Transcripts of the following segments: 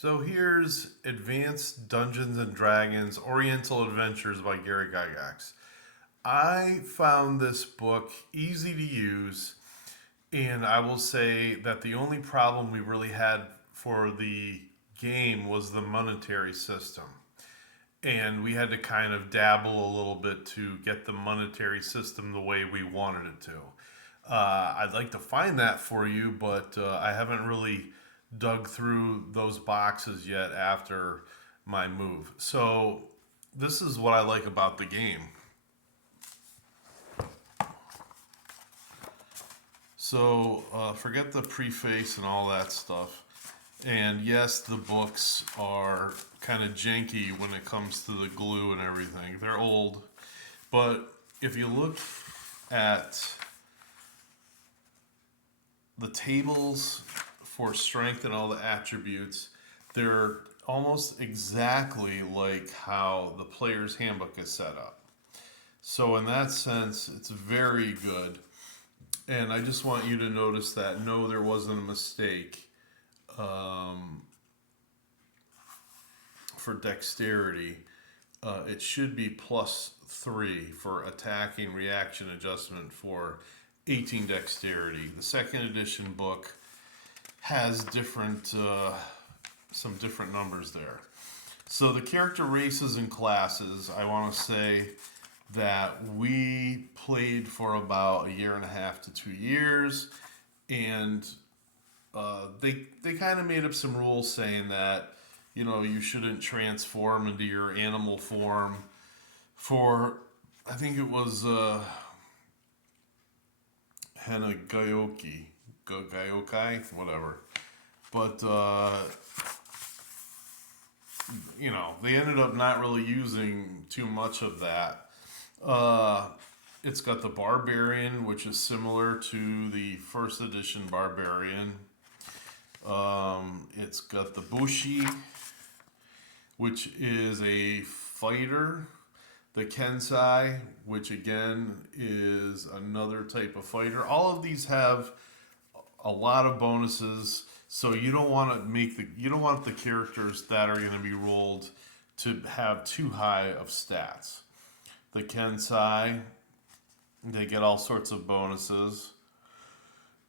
So here's Advanced Dungeons and Dragons Oriental Adventures by Gary Gygax. I found this book easy to use, and I will say that the only problem we really had for the game was the monetary system. And we had to kind of dabble a little bit to get the monetary system the way we wanted it to. I'd like to find that for you, but I haven't really dug through those boxes yet after my move. So, this is what I like about the game. So, forget the preface and all that stuff. And yes, the books are kind of janky when it comes to the glue and everything. They're old. But if you look at the tables for strength and all the attributes, they're almost exactly like how the player's handbook is set up. So, in that sense, it's very good. And I just want you to notice that no, there wasn't a mistake um, for dexterity. It should be +3 for attacking reaction adjustment for 18 dexterity. The second edition book has some different numbers there. So the character races and classes, I want to say that we played for about a year and a half to 2 years, and they kind of made up some rules saying that you shouldn't transform into your animal form for, I think it was Hanagayoki, Gayokai, whatever. But they ended up not really using too much of that. It's got the Barbarian, which is similar to the first edition Barbarian. It's got the Bushi, which is a fighter. The Kensai, which again is another type of fighter. All of these have a lot of bonuses, so you don't want the characters that are going to be rolled to have too high of stats. The Kensai, they get all sorts of bonuses.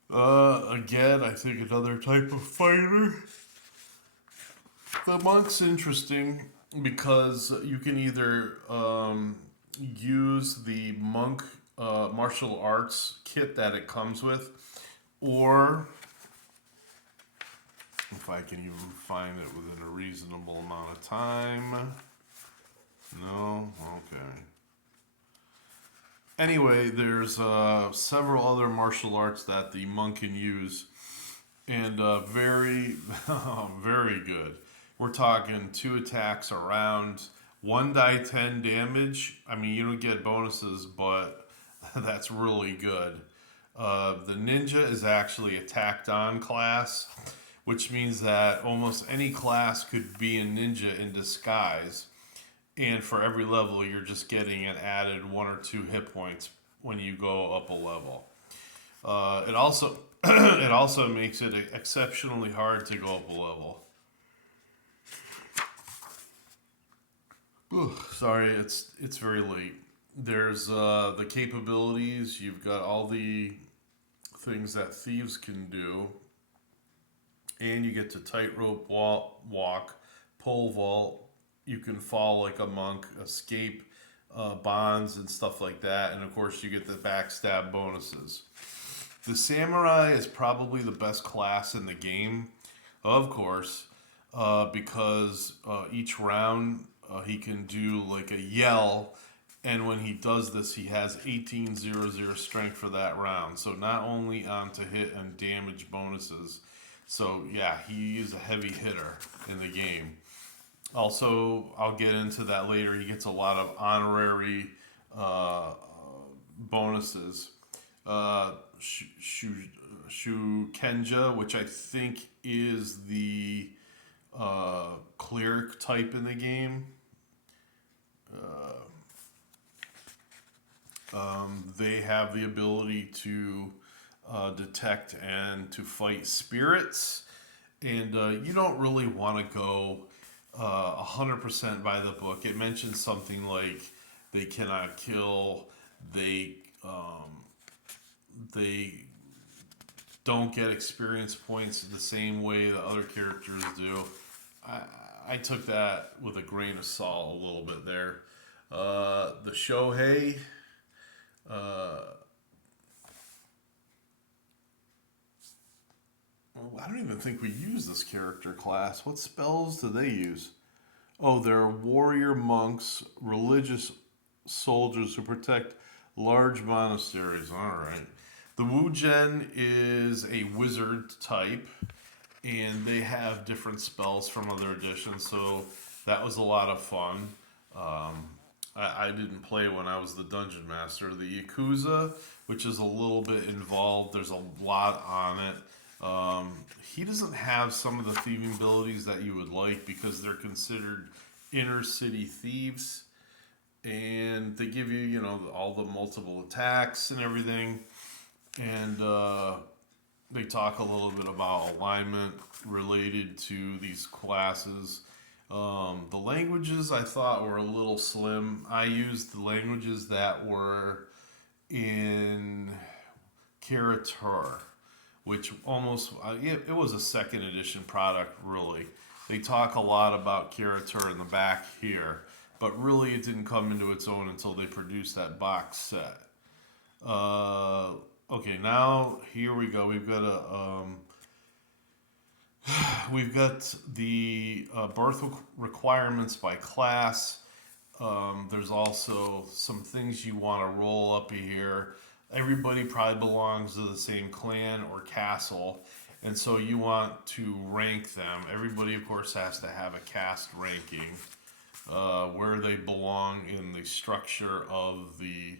Again, I think another type of fighter. The monk's interesting because you can either use the monk martial arts kit that it comes with, or if I can even find it within a reasonable amount of time. No? Okay. Anyway, there's several other martial arts that the monk can use, and very, very good. We're talking 2 attacks around, 1 die 10 damage. I mean, you don't get bonuses, but that's really good. The ninja is actually a tacked on class, which means that almost any class could be a ninja in disguise. And for every level, you're just getting an added 1 or 2 hit points when you go up a level. It also it also makes it exceptionally hard to go up a level. Sorry, it's very late. There's the capabilities. You've got all the things that thieves can do, and you get to tightrope walk, pole vault. You can fall like a monk, escape bonds and stuff like that, and of course you get the backstab bonuses. The samurai is probably the best class in the game, of course, because each round he can do like a yell, and when he does this, he has 1800 strength for that round. So not only onto hit and damage bonuses. So yeah, he is a heavy hitter in the game. Also, I'll get into that later. He gets a lot of honorary bonuses. Shukenja, which I think is the cleric type in the game. They have the ability to detect and to fight spirits, And you don't really want to go 100% by the book. It mentions something like they cannot kill, they they don't get experience points the same way the other characters do. I, I took that with a grain of salt a little bit there. The Shohei, uh, well, I don't even think we use this character class. What spells do they use? Oh, they're warrior monks, religious soldiers who protect large monasteries. All right. The Wu Gen is a wizard type, and they have different spells from other editions, so that was a lot of fun. I didn't play when I was the dungeon master. The Yakuza, which is a little bit involved, there's a lot on it. He doesn't have some of the thieving abilities that you would like because they're considered inner city thieves, and they give you, all the multiple attacks and everything. And they talk a little bit about alignment related to these classes. The languages I thought were a little slim. I used the languages that were in Karatur, which almost, it was a second edition product, really. They talk a lot about Karatur in the back here, but really it didn't come into its own until they produced that box set. Uh, okay, now here we go. We've got the birth requirements by class. There's also some things you want to roll up here. Everybody probably belongs to the same clan or castle, and so you want to rank them. Everybody, of course, has to have a caste ranking, where they belong in the structure of the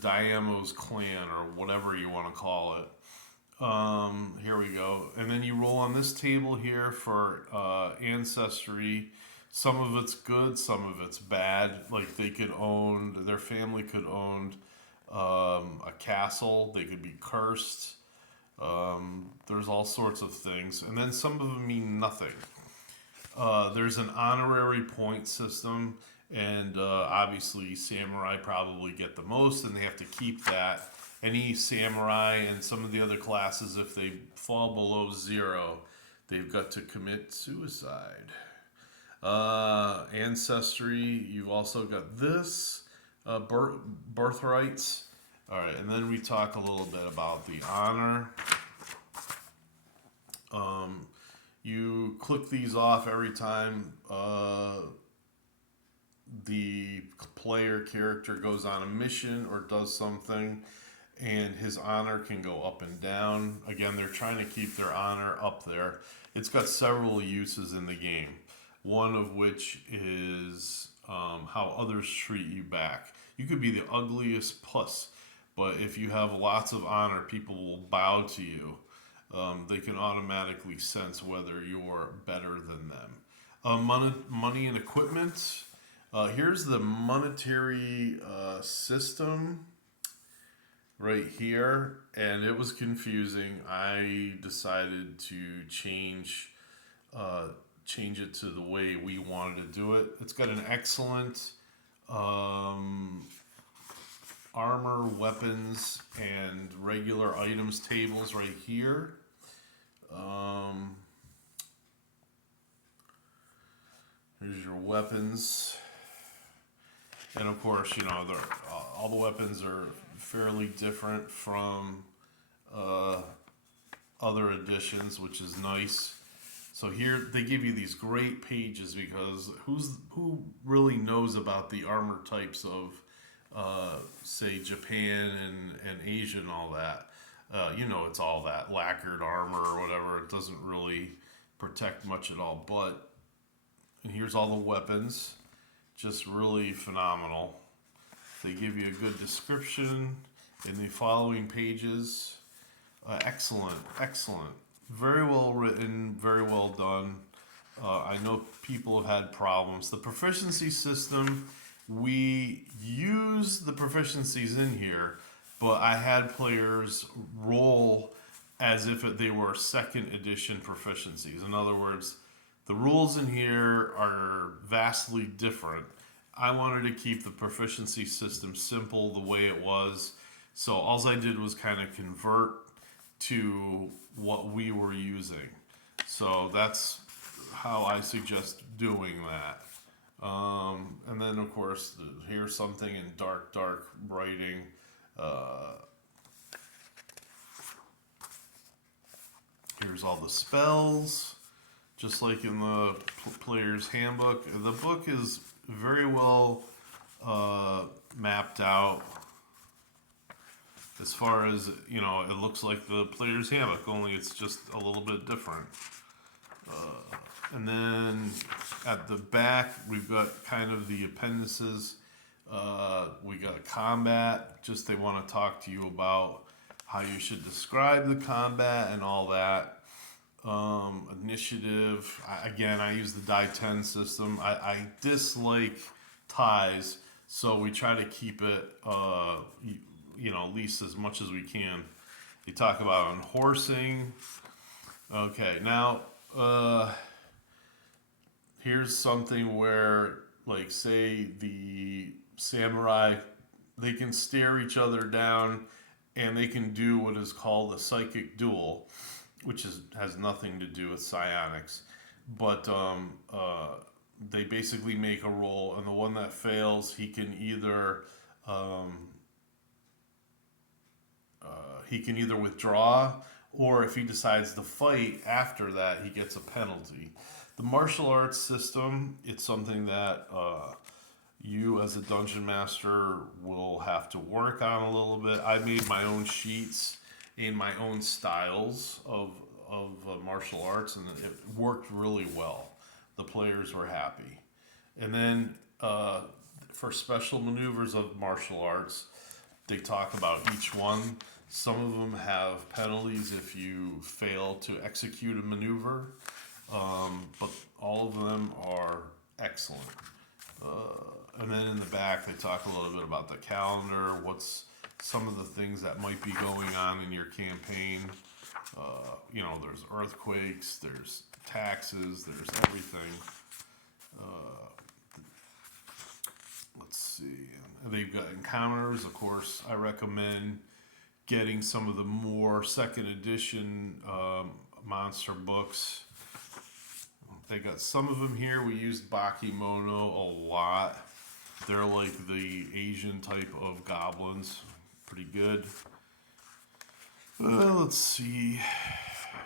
Diamos clan, or whatever you want to call it. Here we go. And then you roll on this table here for ancestry. Some of it's good, some of it's bad. Like their family could own a castle, they could be cursed. There's all sorts of things. And then some of them mean nothing. There's an honorary point system, and obviously samurai probably get the most, and they have to keep that. Any samurai and some of the other classes, if they fall below 0, they've got to commit suicide. Ancestry, you've also got this, birthrights. All right, and then we talk a little bit about the honor. You click these off every time the player character goes on a mission or does something, and his honor can go up and down. Again, they're trying to keep their honor up there. It's got several uses in the game, one of which is how others treat you back. You could be the ugliest puss, but if you have lots of honor, people will bow to you. They can automatically sense whether you're better than them. Money and equipment. Here's the monetary system right here, and it was confusing. I decided to change it to the way we wanted to do it. It's got an excellent armor, weapons, and regular items tables right here. Here's your weapons. And of course, all the weapons are fairly different from other editions, which is nice. So here they give you these great pages because who really knows about the armor types of say Japan and Asia and all that. It's all that lacquered armor or whatever. It doesn't really protect much at all. And here's all the weapons, just really phenomenal. They give you a good description in the following pages. Excellent. Very well written, very well done. I know people have had problems. The proficiency system, we use the proficiencies in here, but I had players roll as if they were second edition proficiencies. In other words, the rules in here are vastly different. I wanted to keep the proficiency system simple the way it was. So all I did was kind of convert to what we were using. So that's how I suggest doing that. And then, of course, here's something in dark writing. Here's all the spells, just like in the player's handbook. The book is very well mapped out as far as, you know, it looks like the player's handbook, only it's just a little bit different. And then at the back, we've got kind of the appendices. We got combat, just they want to talk to you about how you should describe the combat and all that. Initiative, again, I use the die 10 system. I dislike ties, so we try to keep it, you know, at least as much as we can. They talk about unhorsing. Okay, now, here's something where, like, say the samurai, they can stare each other down and they can do what is called a psychic duel, which has nothing to do with psionics. But they basically make a roll, and the one that fails, he can either withdraw, or if he decides to fight after that, he gets a penalty. The martial arts system, it's something that you as a dungeon master will have to work on a little bit. I made my own sheets and my own styles of martial arts, and it worked really well. The players were happy. And then for special maneuvers of martial arts, they talk about each one. Some of them have penalties if you fail to execute a maneuver, but all of them are excellent. And then in the back, they talk a little bit about the calendar, what's some of the things that might be going on in your campaign. You know, there's earthquakes, there's taxes, there's everything. Let's see. They've got encounters. Of course, I recommend getting some of the more second edition monster books. They got some of them here. We used Bakemono a lot. They're like the Asian type of goblins. Pretty good. Let's see.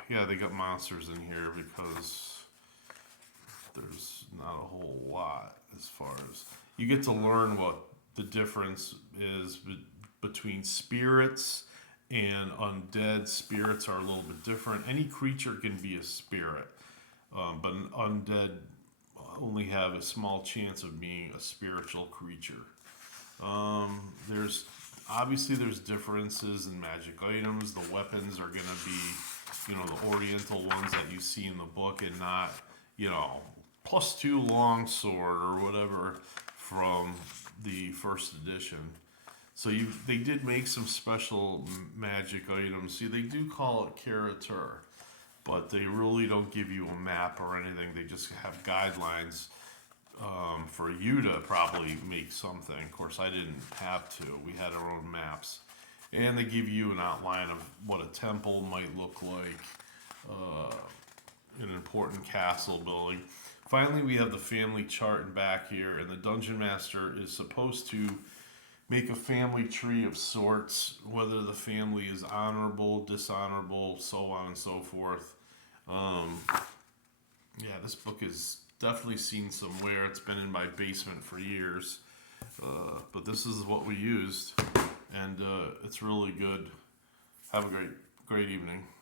Yeah, they got monsters in here because there's not a whole lot as far as... You get to learn what the difference is between spirits and undead. Spirits are a little bit different. Any creature can be a spirit, but an undead only have a small chance of being a spiritual creature. There's differences in magic items. The weapons are going to be, you know, the Oriental ones that you see in the book, and not, you know, +2 longsword or whatever from the first edition. So they did make some special magic items. See, they do call it character, but they really don't give you a map or anything. They just have guidelines for you to probably make something. Of course, I didn't have to. We had our own maps. And they give you an outline of what a temple might look like, an important castle building. Finally, we have the family chart in back here, and the dungeon master is supposed to make a family tree of sorts, whether the family is honorable, dishonorable, so on and so forth. Yeah, this book is definitely seen some wear. It's been in my basement for years, but this is what we used, and it's really good. Have a great evening.